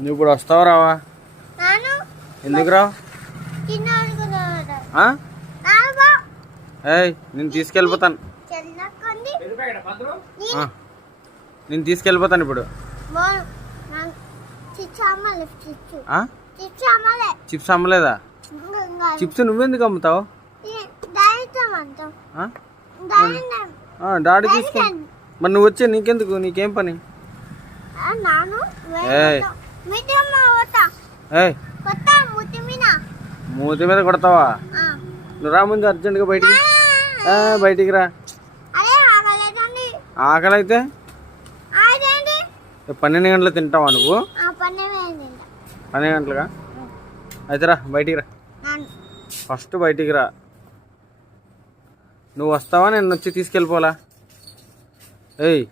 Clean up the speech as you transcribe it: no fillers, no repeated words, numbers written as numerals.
నువ్వు ఇప్పుడు వస్తావు రావా? ఎందుకు రావు? ఏయ్ నేను తీసుకెళ్ళిపోతాను. నేను తీసుకెళ్ళిపోతాను ఇప్పుడు. చిప్స్ అమ్మలేదా? చిప్స్ నువ్వెందుకు అమ్ముతావు? డాడీ తీసుకో. మరి నువ్వు వచ్చే నీకెందుకు? నీకేం పని? మూతి మీద కొడతావా? నువ్వు రా ముందు అర్జెంటుగా బయటికి. బయటికి రా. ఆకలి అయితే 12 గంటలు తింటావా నువ్వు? 12 గంటలుగా అయితే రా బయటికి రా. ఫస్ట్ బయటికి రా. నువ్వు వస్తావా నేను వచ్చి తీసుకెళ్ళిపోలా? ఏయ్